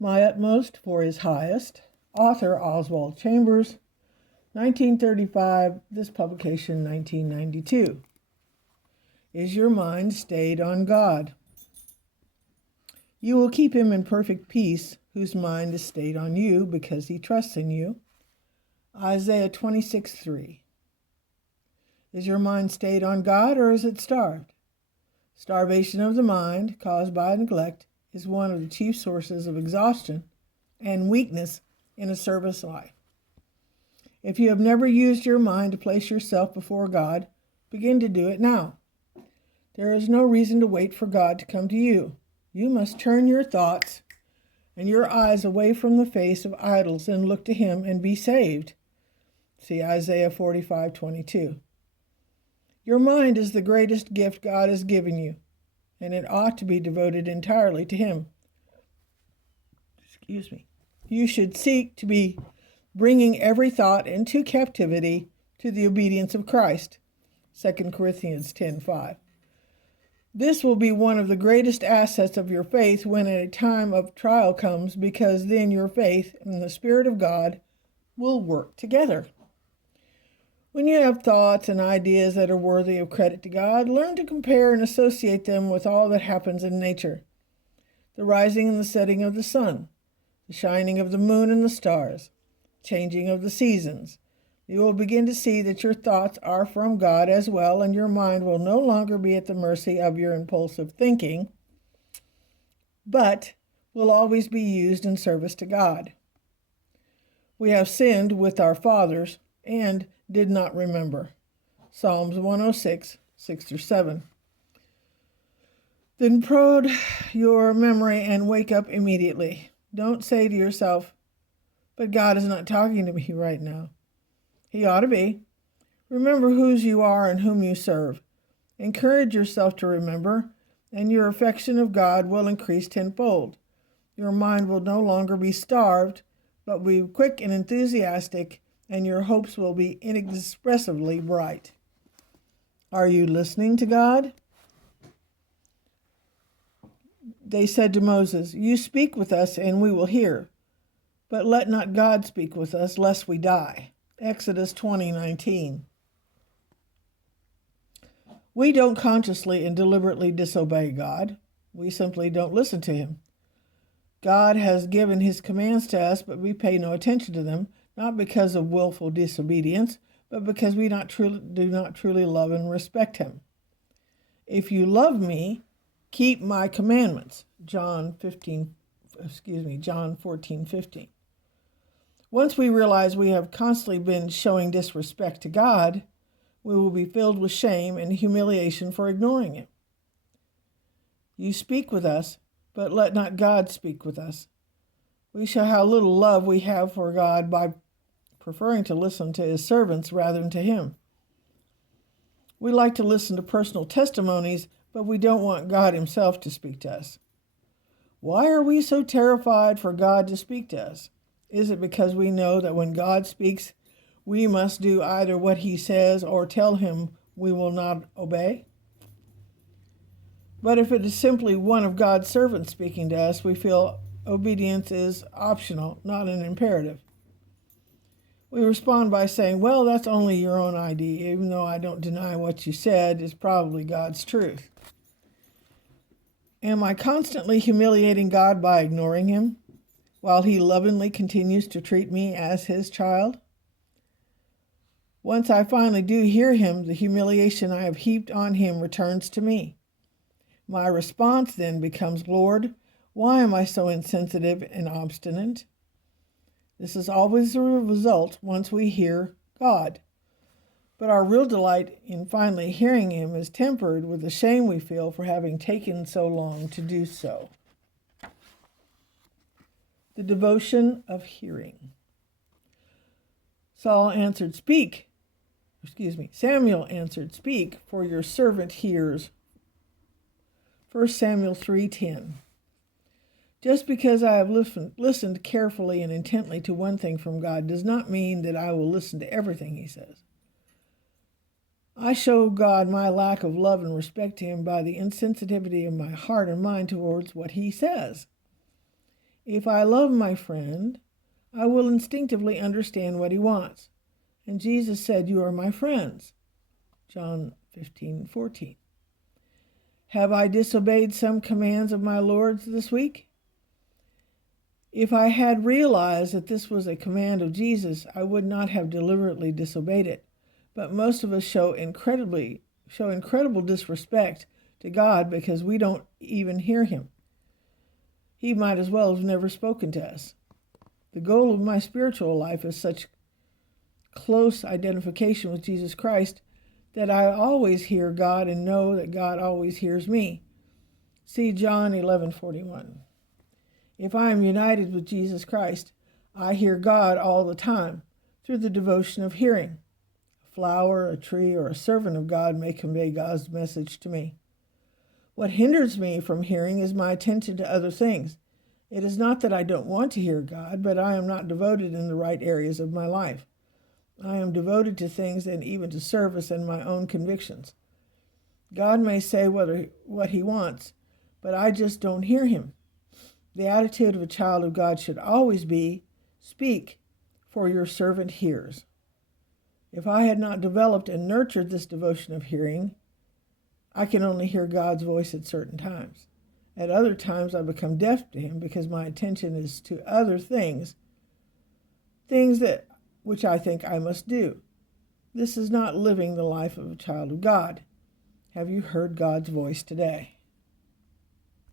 My Utmost for His Highest. Author Oswald Chambers, 1935, this publication 1992. Is your mind stayed on God? You will keep him in perfect peace, whose mind is stayed on you, because he trusts in you. Isaiah 26:3. Is your mind stayed on God, or is it starved? Starvation of the mind, caused by neglect, is one of the chief sources of exhaustion and weakness in a service life. If you have never used your mind to place yourself before God, begin to do it now. There is no reason to wait for God to come to you. You must turn your thoughts and your eyes away from the face of idols and look to Him and be saved. See Isaiah 45:22. Your mind is the greatest gift God has given you, and it ought to be devoted entirely to Him. You should seek to be bringing every thought into captivity to the obedience of Christ. 2 Corinthians 10:5. This will be one of the greatest assets of your faith when a time of trial comes, because then your faith and the Spirit of God will work together. When you have thoughts and ideas that are worthy of credit to God, learn to compare and associate them with all that happens in nature. The rising and the setting of the sun, the shining of the moon and the stars, changing of the seasons. You will begin to see that your thoughts are from God as well, and your mind will no longer be at the mercy of your impulsive thinking, but will always be used in service to God. We have sinned with our fathers and did not remember. Psalms 106, 6-7. Then prod your memory and wake up immediately. Don't say to yourself, but God is not talking to me right now. He ought to be. Remember whose you are and whom you serve. Encourage yourself to remember, and your affection of God will increase tenfold. Your mind will no longer be starved, but be quick and enthusiastic, and your hopes will be inexpressibly bright. Are you listening to God? They said to Moses, "You speak with us, and we will hear. But let not God speak with us, lest we die." Exodus 20:19. We don't consciously and deliberately disobey God. We simply don't listen to Him. God has given His commands to us, but we pay no attention to them, not because of willful disobedience, but because we do not truly love and respect Him. If you love me, keep my commandments. John 14:15. Once we realize we have constantly been showing disrespect to God, we will be filled with shame and humiliation for ignoring Him. You speak with us, but let not God speak with us. We show how little love we have for God by preferring to listen to His servants rather than to Him. We like to listen to personal testimonies, but we don't want God Himself to speak to us. Why are we so terrified for God to speak to us? Is it because we know that when God speaks, we must do either what He says or tell Him we will not obey? But if it is simply one of God's servants speaking to us, we feel obedience is optional, not an imperative. We respond by saying, "Well, that's only your own idea, even though I don't deny what you said is probably God's truth." Am I constantly humiliating God by ignoring Him, while He lovingly continues to treat me as His child? Once I finally do hear Him, the humiliation I have heaped on Him returns to me. My response then becomes, "Lord, why am I so insensitive and obstinate?" This is always the result once we hear God. But our real delight in finally hearing Him is tempered with the shame we feel for having taken so long to do so. The devotion of hearing. Samuel answered, "Speak, for your servant hears." 1 Samuel 3:10. Just because I have listened carefully and intently to one thing from God does not mean that I will listen to everything He says. I show God my lack of love and respect to Him by the insensitivity of my heart and mind towards what He says. If I love my friend, I will instinctively understand what he wants. And Jesus said, "You are my friends." John 15:14. Have I disobeyed some commands of my Lord's this week? If I had realized that this was a command of Jesus, I would not have deliberately disobeyed it. But most of us show incredible disrespect to God because we don't even hear him. He might as well have never spoken to us. The goal of my spiritual life is such close identification with Jesus Christ that I always hear God and know that God always hears me. See John 11:41. If I am united with Jesus Christ, I hear God all the time through the devotion of hearing. A flower, a tree, or a servant of God may convey God's message to me. What hinders me from hearing is my attention to other things. It is not that I don't want to hear God, but I am not devoted in the right areas of my life. I am devoted to things and even to service and my own convictions. God may say what he wants, but I just don't hear him. The attitude of a child of God should always be, "Speak, for your servant hears." If I had not developed and nurtured this devotion of hearing, I can only hear God's voice at certain times. At other times, I become deaf to him because my attention is to other things which I think I must do. This is not living the life of a child of God. Have you heard God's voice today?